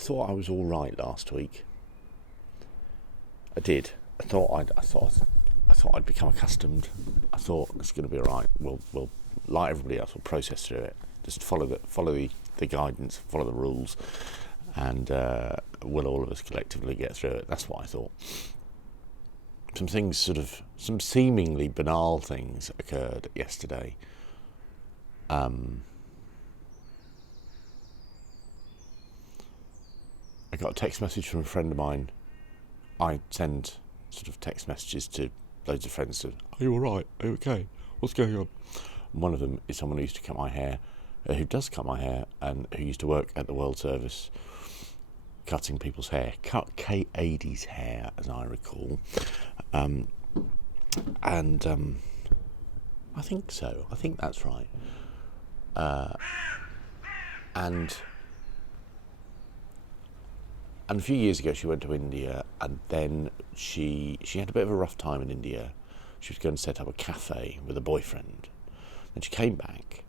thought I was all right last week. I did. I thought I'd become accustomed. I thought it's going to be all right. We'll like everybody else. We'll process through it. Just follow the guidance, follow the rules, and will all of us collectively get through it. That's what I thought. Some seemingly banal things occurred yesterday. I got a text message from a friend of mine. I send sort of text messages to loads of friends. Are you all right? Are you okay? What's going on? And one of them is someone who used to cut my hair, who does cut my hair, and who used to work at the World Service cutting people's hair. Cut Kate Adie's hair, as I recall. I think so. I think that's right. And a few years ago she went to India, and then she had a bit of a rough time in India. She was going to set up a cafe with a boyfriend. Then she came back,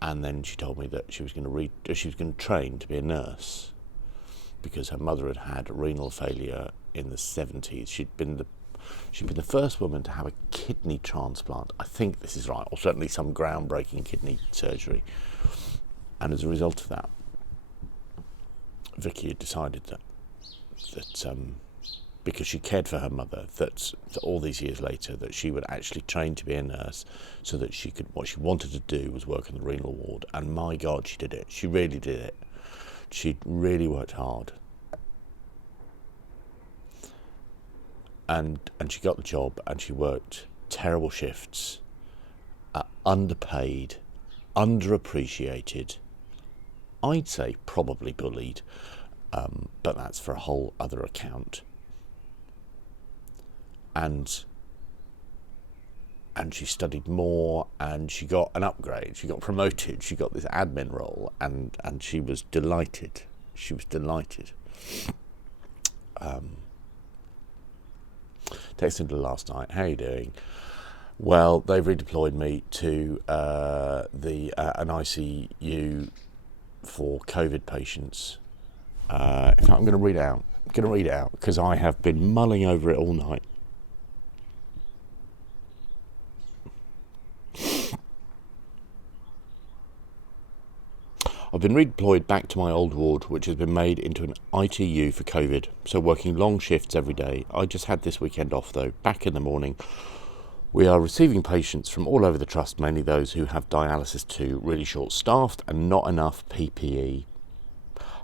and then she told me that she was going to train to be a nurse because her mother had had renal failure in the 70s. She'd been the first woman to have a kidney transplant. I think this is right, or certainly some groundbreaking kidney surgery. And as a result of that, Vicky had decided that because she cared for her mother, that all these years later, that she would actually train to be a nurse so that what she wanted to do was work in the renal ward. And my God, she did it. She really did it. She really worked hard. And she got the job, and she worked terrible shifts, underpaid, underappreciated, I'd say probably bullied, but that's for a whole other account. And she studied more, and she got an upgrade. She got promoted. She got this admin role, and she was delighted. She was delighted. Texted her last night. How are you doing? Well, they've redeployed me to an ICU for COVID patients. In fact, I'm going to read it out because I have been mulling over it all night. I've been redeployed back to my old ward, which has been made into an ITU for COVID, so working long shifts every day. I just had this weekend off though, back in the morning. We are receiving patients from all over the trust, mainly those who have dialysis too, really short-staffed and not enough PPE.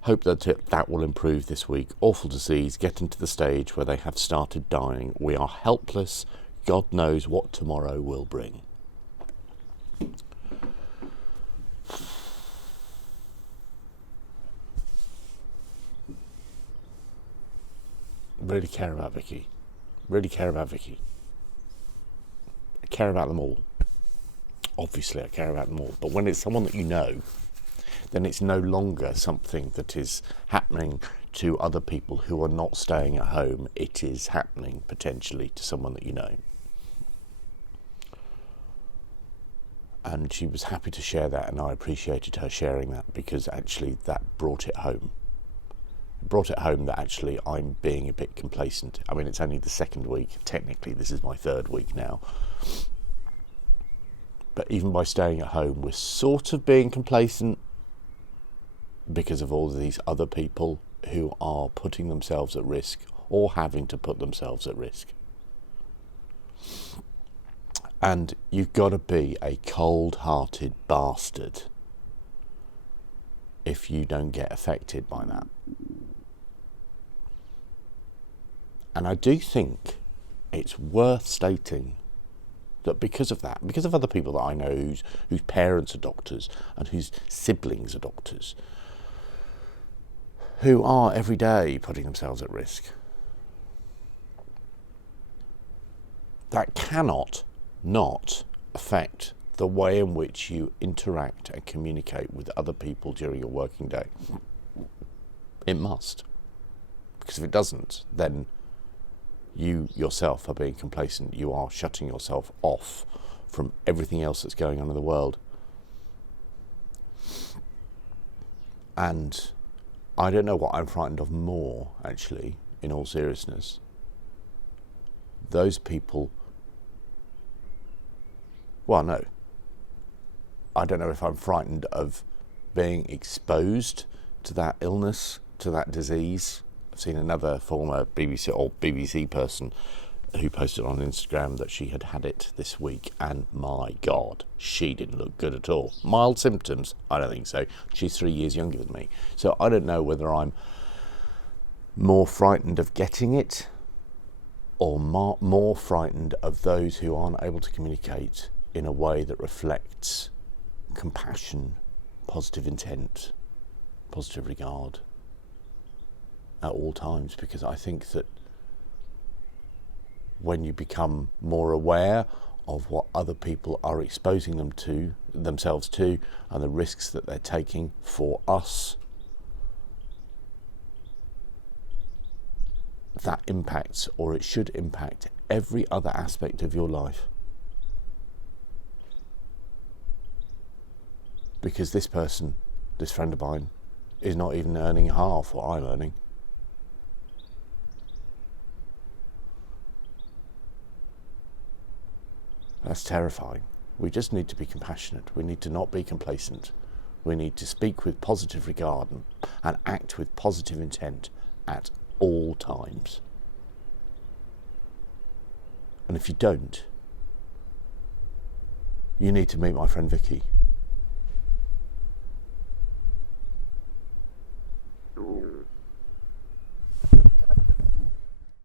Hope that will improve this week. Awful disease, getting to the stage where they have started dying. We are helpless. God knows what tomorrow will bring. Really care about Vicky. Really care about Vicky. I care about them all. Obviously, I care about them all. But when it's someone that you know, then it's no longer something that is happening to other people who are not staying at home. It is happening potentially to someone that you know. And she was happy to share that, and I appreciated her sharing that because actually that brought it home. It brought it home that actually I'm being a bit complacent. I mean, it's only the second week. Technically, this is my third week now. But even by staying at home, we're sort of being complacent because of all of these other people who are putting themselves at risk or having to put themselves at risk. And you've got to be a cold-hearted bastard if you don't get affected by that. And I do think it's worth stating that because of that, because of other people that I know whose parents are doctors and whose siblings are doctors, who are every day putting themselves at risk, that cannot not affect the way in which you interact and communicate with other people during your working day. It must. Because if it doesn't, then you yourself are being complacent. You are shutting yourself off from everything else that's going on in the world. And I don't know what I'm frightened of more, actually, in all seriousness. Those people, well, no. I don't know if I'm frightened of being exposed to that illness, to that disease. I've seen another former BBC person who posted on Instagram that she had had it this week, and my God, she didn't look good at all. Mild symptoms? I don't think so. She's 3 years younger than me. So I don't know whether I'm more frightened of getting it or more frightened of those who aren't able to communicate in a way that reflects compassion, positive intent, positive regard at all times, because I think that when you become more aware of what other people are exposing themselves to, and the risks that they're taking for us, that impacts, or it should impact, every other aspect of your life. Because this person, this friend of mine, is not even earning half what I'm earning. That's terrifying. We just need to be compassionate. We need to not be complacent. We need to speak with positive regard and act with positive intent at all times. And if you don't, you need to meet my friend Vicky.